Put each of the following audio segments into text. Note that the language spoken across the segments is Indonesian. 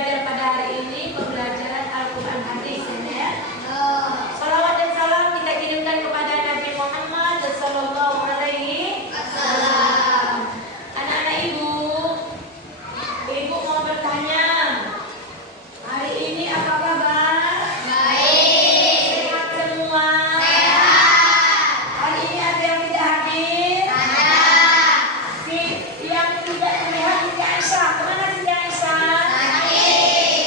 belajar pada hari ini pembelajaran Al-Quran hadis ya. Salawat dan salam kita kirimkan kepada Nabi Muhammad sallallahu alaihi wasallam. Anak-anak ibu mau bertanya, hari ini apa kabar? Baik. Sehat semua? Sehat. Hari ini ada yang tidak hadir? Ada. Yang tidak terlihat Siti Aisyah, kemana Siti Aisyah? Sakit.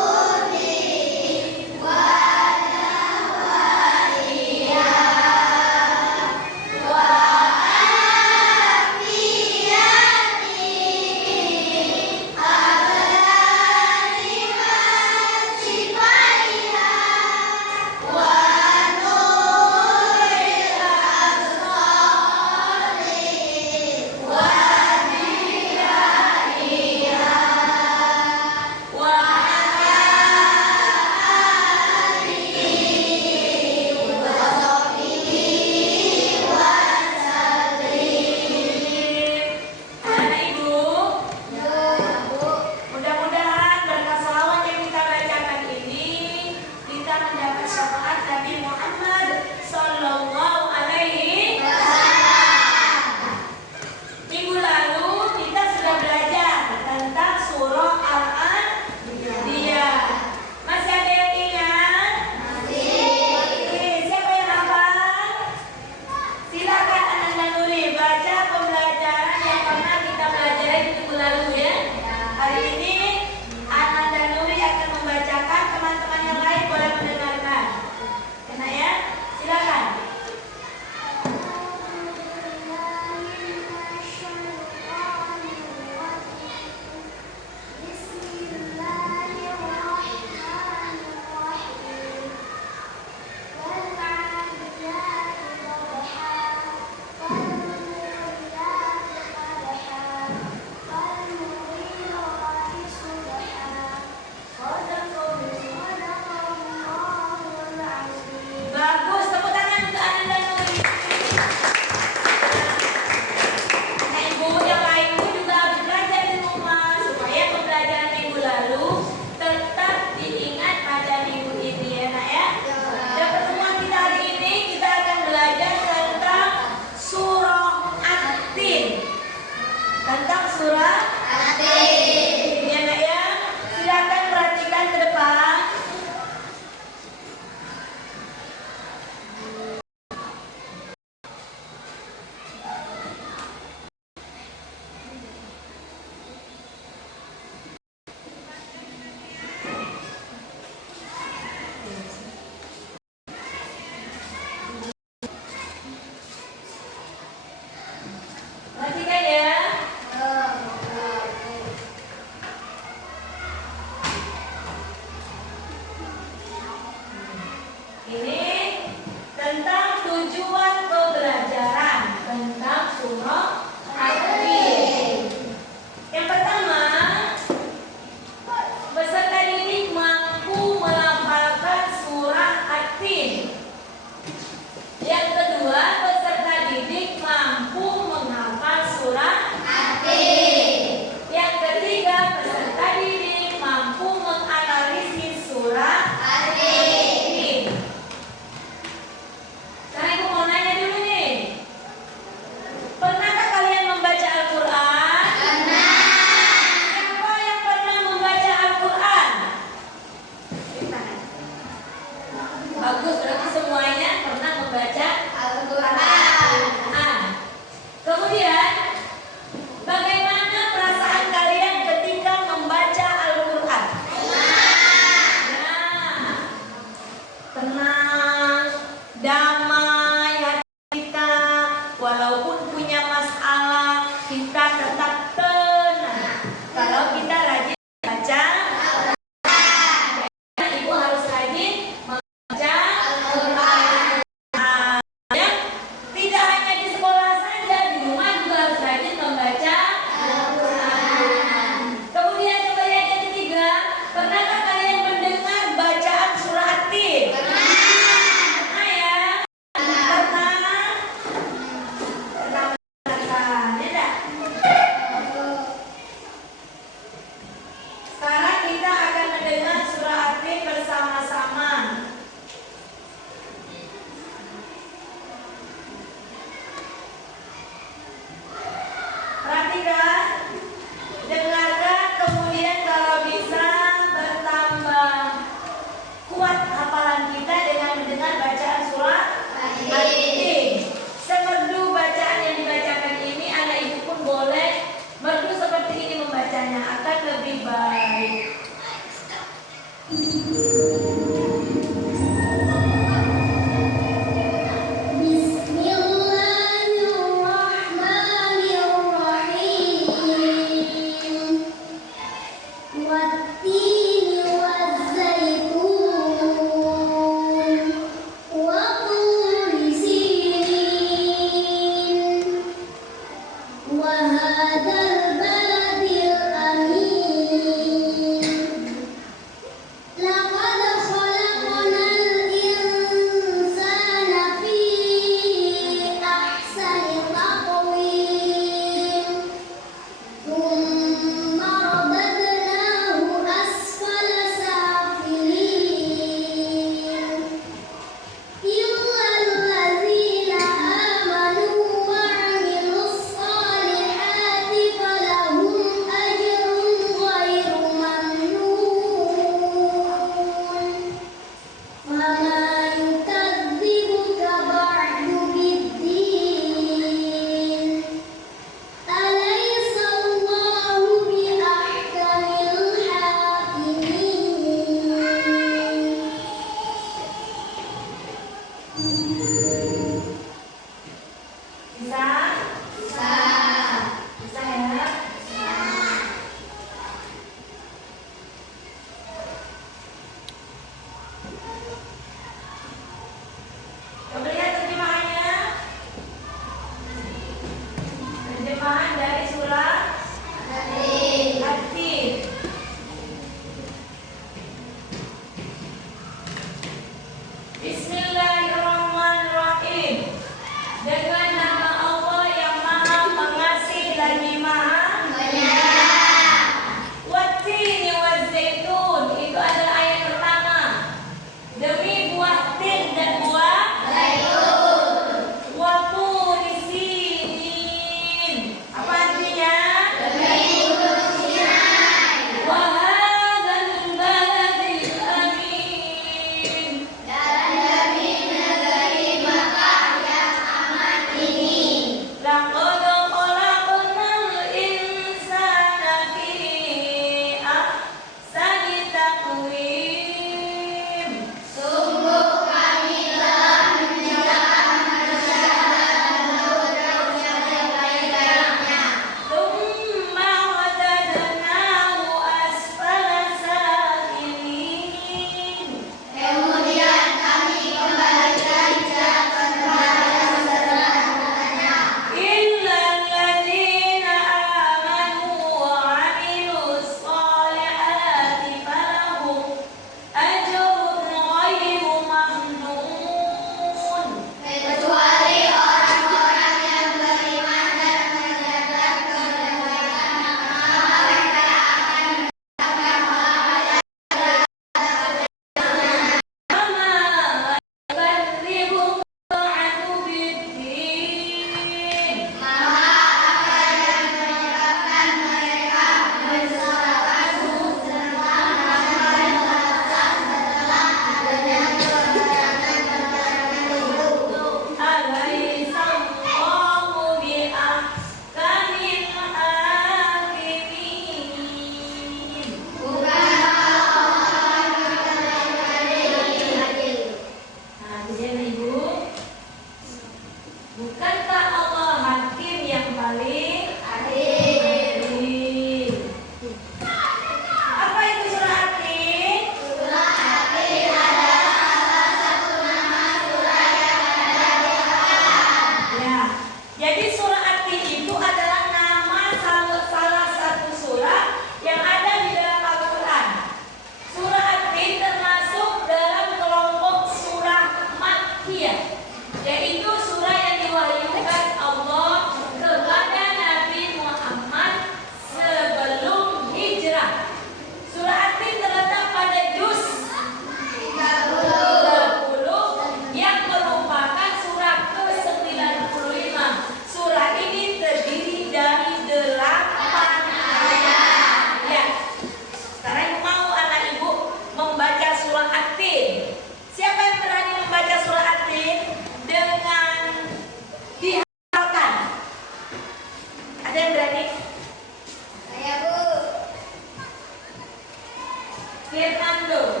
mengandung.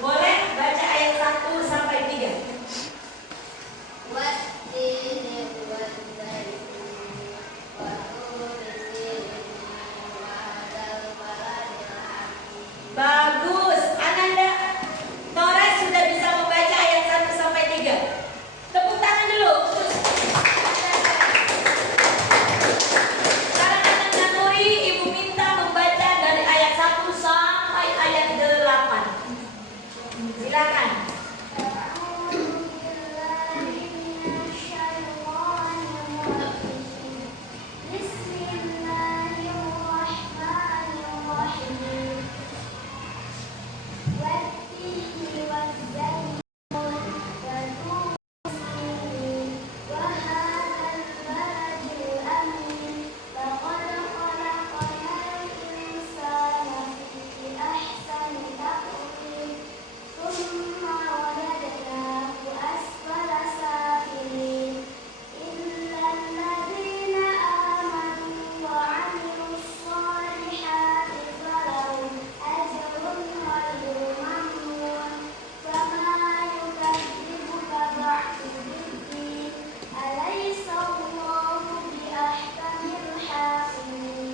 Boleh baca ayat 1 sampai 3. Bagus. Ananda Nores sudah bisa membaca ayat 1 sampai 3. Tepuk tangan dulu. Sekarang Ananda Nuri, Ibu minta membaca dari ayat 1 sampai ayat 8. Silakan.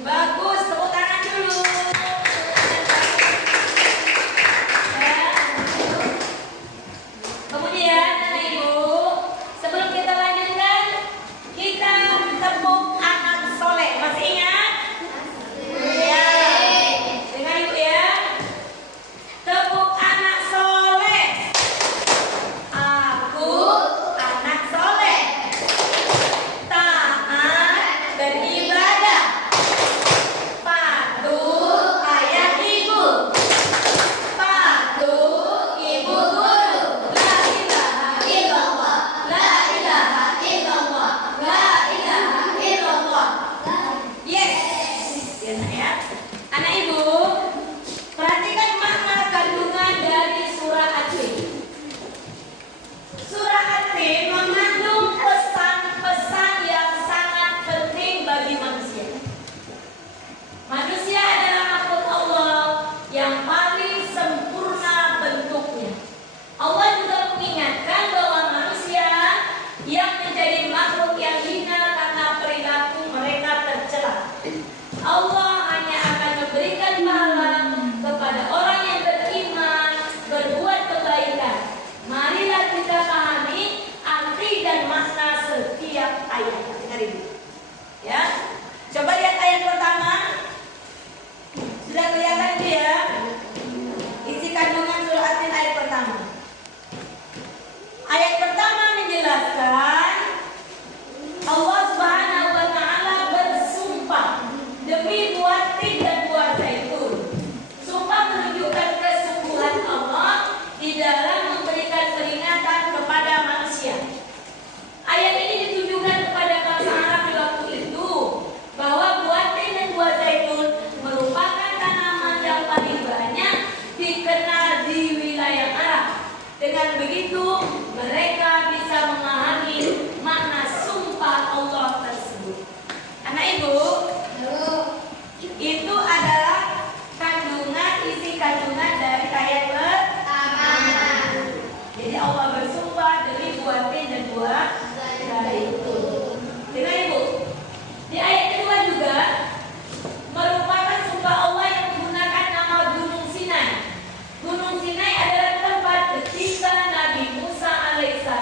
Bagus, tepuk tangan dulu. Ya. Kemudian anak ibu, sebelum kita lanjutkan, kita tepuk anak soleh. Masih ingat? Ya. Dengar ibu ya. Tepuk anak soleh. Aku anak soleh, taat beribadah, patuh ayah ibu, patuh ibu guru. La ilaha illallah, la ilaha illallah, la ilaha illallah. Yes. Ya. Anak ibu, perhatikan makna kandungan dari surah At-Tin. Surah At-Tin mengandung pesan-pesan yang sangat penting bagi manusia. Manusia adalah makhluk Allah yang paling sempurna bentuknya. Allah juga mengingatkan bahwa manusia yang menjadi makhluk yang hina karena perilaku mereka tercela. Allah hanya akan memberikan pahala kepada orang yang beriman, berbuat kebaikan. Marilah kita pahami arti dan makna setiap ayat. Dengar ibu. Ya. Coba lihat ayat pertama. Sudah kelihatan itu ya? Isi kandungan surah At-Tin ayat pertama. Ayat pertama menjelaskan Allah Subhanahu wa taala bersumpah demi buah tin dan buah zaitun. Sumpah menunjukkan kesungguhan Allah di dalam memberikan peringatan kepada manusia. Ayat ini ditujukan kepada bangsa Arab di waktu itu bahwa buah tin dan buah zaitun merupakan tanaman yang paling banyak dikenal di wilayah Arab. Dengan begitu mereka bisa memahami makna sumpah Allah tersebut. Anak ibu, itu adalah isi kandungan dari ayat pertama. Jadi Allah bersumpah demi buah tin dan buah zaitun. Dengar ibu, di ayat kedua juga merupakan sumpah Allah yang menggunakan nama Gunung Sinai. Gunung Sinai adalah tempat ketika Nabi Musa alaihissalam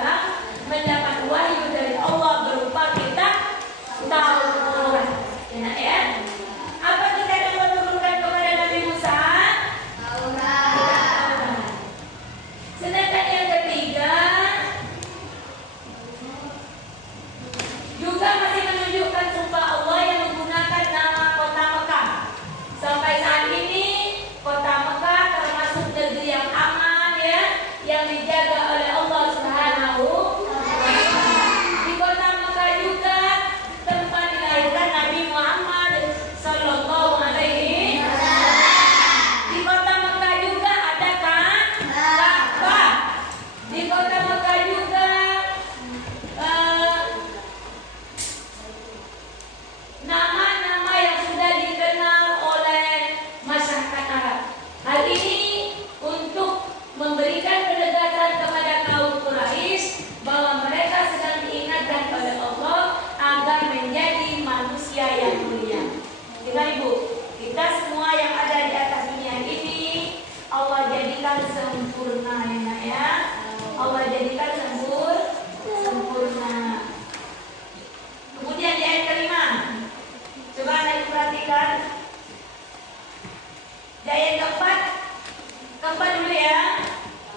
Keempat dulu ya.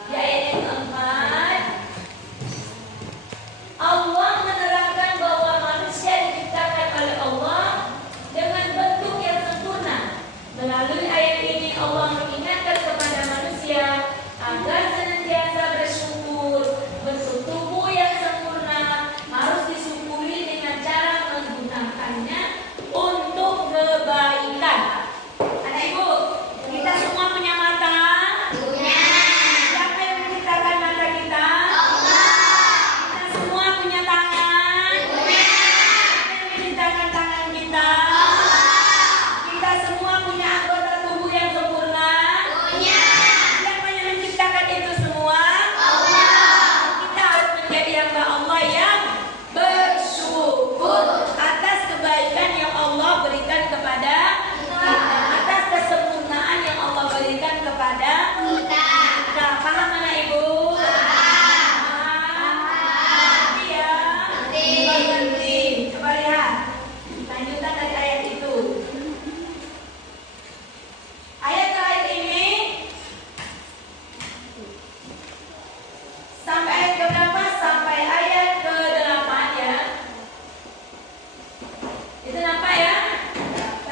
Di ayat yang keempat, Allah menerangkan bahwa manusia diciptakan oleh Allah dengan bentuk yang sempurna. Melalui ayat ini Allah mengingatkan kepada manusia agar senantiasa bersyukur. Bentuk tubuh yang sempurna harus disyukuri dengan cara menggunakannya untuk kebaikan. Anak ibu, kita semua punya mata. Siapa yang menciptakan mata kita? Kita semua punya tangan. Siapa yang menciptakan tangan kita? Kita semua punya anggota tubuh yang sempurna. Siapa yang menciptakan itu semua? Kita harus menjadi hamba Allah yang bersyukur atas kebaikan yang Allah berikan kepada kita, atas kesempurnaan yang Allah berikan kepada kita. Paham anak ibu? Paham? Ngerti ya? Ngerti. Coba lihat lanjutan dari ayat itu. Ayat terakhir ini sampai ayat ke berapa? Sampai ayat ke-8 ya. Itu nampak ya?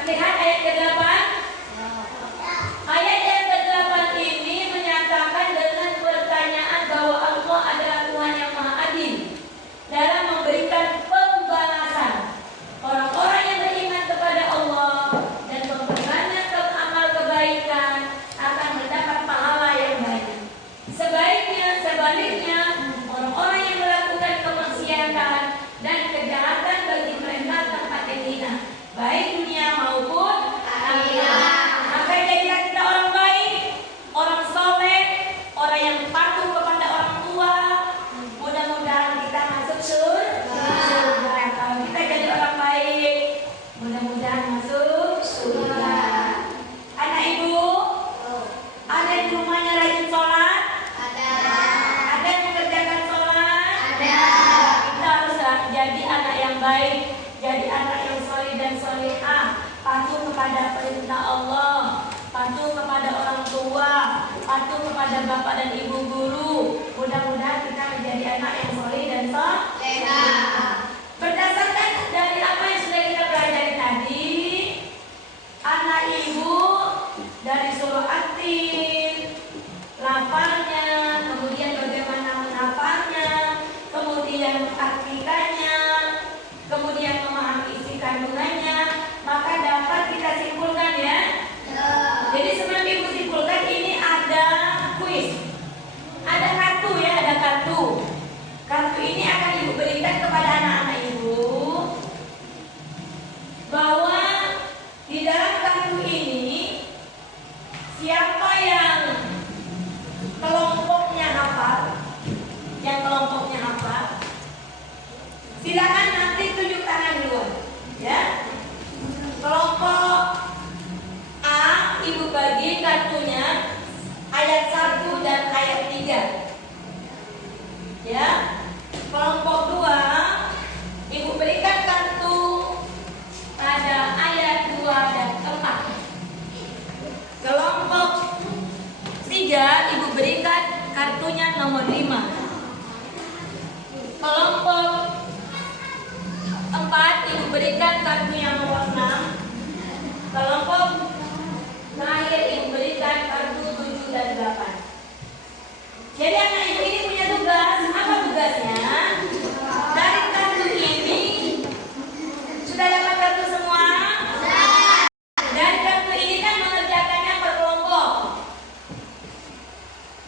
Lihat ayat ke-8. Ayat yang ke-8 ini menyatakan dengan pertanyaan bahwa Allah adalah Tuhan yang Maha Adil dalam memberikan pembalasan. Orang-orang yang beriman kepada Allah dan memperbanyak amal kebaikan akan mendapat pahala yang banyak. Sebaliknya, orang-orang yang melakukan kemaksiatan dan kejahatan bagi mereka tempat yang hina, baik dunia maupun akhirat. Maka jadilah kita orang baik, orang soleh, orang yang patuh kepada orang tua. Mudah-mudahan kita masuk surga. Kalau kita jadi orang baik, mudah-mudahan masuk surga. Anak ibu, ada di rumahnya rajin sholat? Ada yang mengerjakan sholat? Kita harus jadi anak yang baik, jadi anak yang soleh dan solehah, patuh kepada perintah Allah, patuh kepada orang tua, patuh kepada bapak dan ibu guru. Mudah-mudahan kita menjadi anak yang soleh dan solehah. Berdasarkan dari apa yang sudah kita pelajari tadi, anak ibu dari surah At-Tin, lafalnya, kemudian bagaimana menghafalnya, kemudian mengartikannya, kemudian memahami isi kandungannya, maka dapat kita simpulkan ya. Jadi sebelum ibu simpulkan, ini ada kuis, ada kartu ya, ada kartu. Kartu ini akan ibu berikan kepada anak-anak ibu bahwa di dalam kartu ini siapa yang kelompoknya hafal, silakan nanti tunjuk tangan duluan ya. Kelompok A, ibu bagi kartunya ayat 1 dan ayat 3 ya. Kelompok 2, ibu berikan kartu pada ayat 2 dan 4. Kelompok 3, ibu berikan kartunya nomor 5. Kelompok 4, ibu berikan kartunya nomor 6. Kelompok terakhir, ibu berikan kartu 7 dan 8. Jadi anak ibu ini punya tugas. Apa tugasnya? Dari kartu ini sudah dapat kartu semua? Dari kartu ini kan mengerjakannya per kelompok.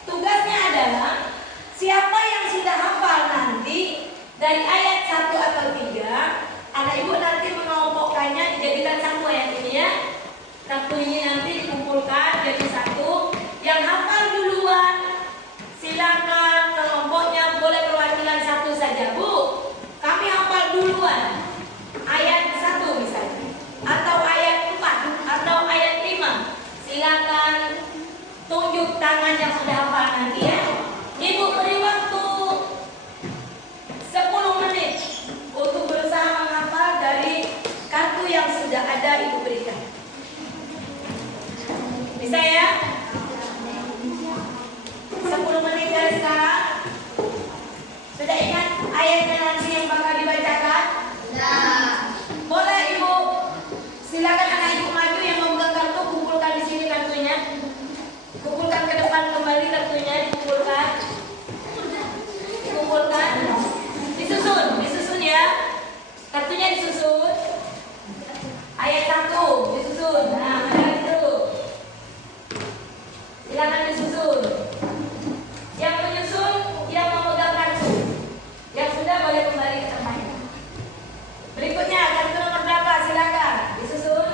Tugasnya adalah siapa yang sudah hafal nanti dari ayat 1 atau 3, anak ibu nanti mengelompokkannya dijadikan satu ayat ini ya. Kartu ini nanti dikumpulkan jadi satu. Yang hafal duluan silakan kelompoknya boleh perwakilan satu saja. Bu, kami hafal duluan ayat 1 misalnya, atau ayat 4 atau ayat 5. Silakan tunjuk tangan yang sudah hafal nanti ya. Ibu beri waktu 10 menit untuk berusaha menghafal dari kartu yang sudah ada ibu berikan. Bisa ya? ayatnya nanti yang bakal dibacakan? Boleh Ibu? Silakan anak Ibu maju yang memegang kartu, kumpulkan di sini kartunya. Kumpulkan ke depan kembali kartunya, dikumpulkan. Dikumpulkan. Disusun ya. Kartunya disusun. Ayat 1 disusun. Nah, mana itu? Silakan disusun. Yang menyusun, yang memegang kartu. Yang sudah boleh kembali ke tempatnya. Berikutnya kartu nomor berapa? Silakan disusun.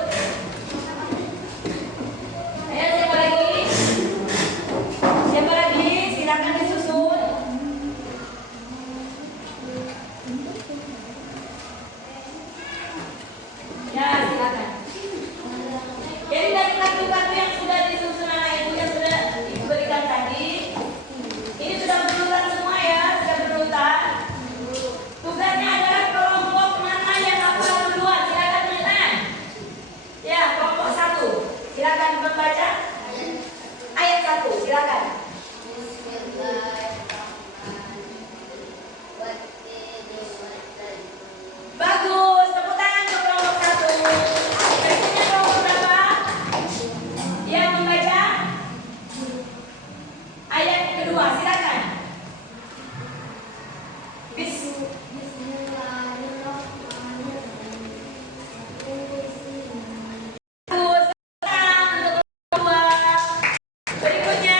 Ayo siapa lagi? Siapa lagi? Silakan disusun. Ya, silakan. Jadi dari kartu-kartu yang sudah disusun anak Ibu yang sudah Ibu berikan tadi, ini sudah berurutan semua ya, sudah berurutan. Tugasnya adalah kelompok mana yang hafal duluan, silakan menang. Ya, kelompok 1, silakan membaca ayat 1, silakan. Bagus, tepuk tangan untuk kelompok 1. Berikutnya kelompok berapa? Yang membaca ayat kedua, silakan. Bagus, tangan untuk kelompok 2. Berikutnya,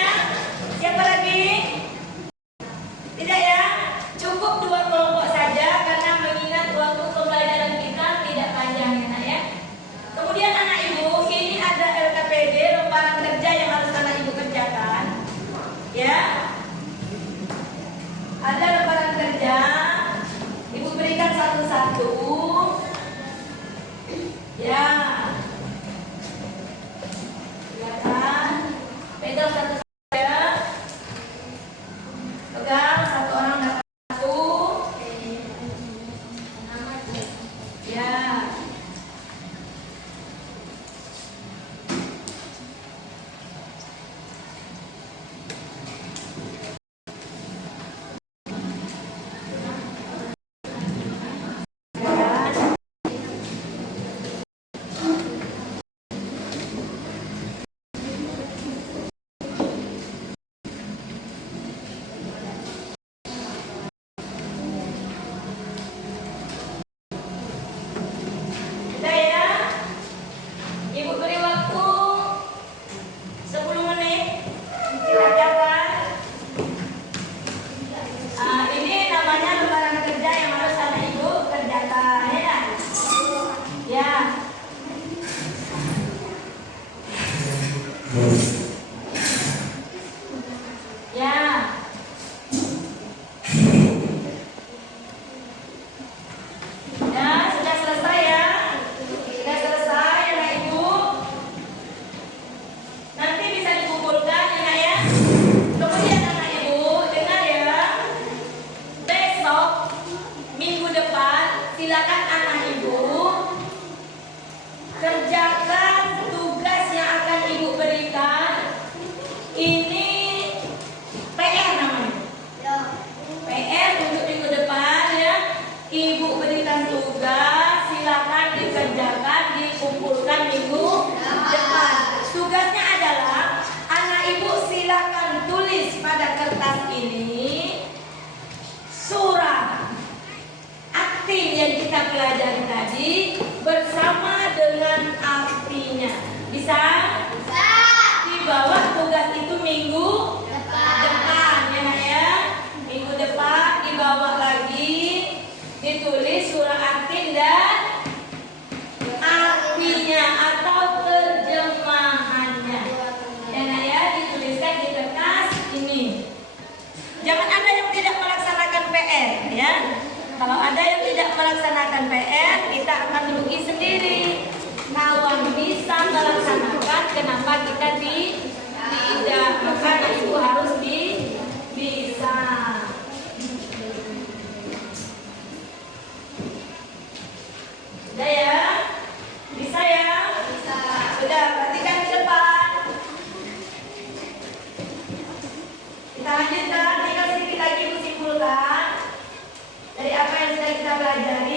siapa lagi? Tidak ya? Cukup 2 kelompok saja karena mengingat waktu pembelajaran kita tidak panjang ya nak ya. Kemudian anak Ibu, ini ada LKPD, lembaran kerja yang harus anak Ibu kerjakan. Ya. Ada lembaran kerja. Ibu berikan satu-satu. Ya. Silakan. Pegang satu saja. Pegang, satu orang dapat 1. Ya. Sudah ya? Ibu beri waktu 10 menit. Kerjakan. Ini namanya lembaran kerja yang harus anak Ibu kerjakan ya. Ya. Ya. Ya, sudah selesai ya. Sudah selesai anak Ibu. Nanti bisa dikumpulkan ya nak ya. Kemudian anak Ibu, dengar ya. Besok minggu depan silakan anak Ibu kerjakan tugas yang akan Ibu berikan. Ini PR namanya. PR untuk minggu depan ya. Ibu berikan tugas, silakan dikerjakan, dikumpulkan minggu depan. Tugasnya adalah anak Ibu silakan tulis pada kertas ini surah aktin yang kita pelajari tadi bersama dengan artinya. Bisa? Bisa. Dibawa tugas itu minggu depan ya nak ya. Minggu depan dibawa lagi, ditulis surah aktin dan artinya atau terjemahannya. Ya nak ya, dituliskan di kertas ini. Jangan ada yang tidak melaksanakan PR ya. Kalau ada yang tidak melaksanakan PR, kita akan rugi sendiri. Kawan bisa melaksanakan, kenapa kita tidak? Maka anak Ibu harus bisa. Sudah ya? Bisa ya? Bisa. Sudah, perhatikan ke depan. Kita lanjutkan, tinggal sedikit lagi Ibu simpulkan. Dari kita pelajari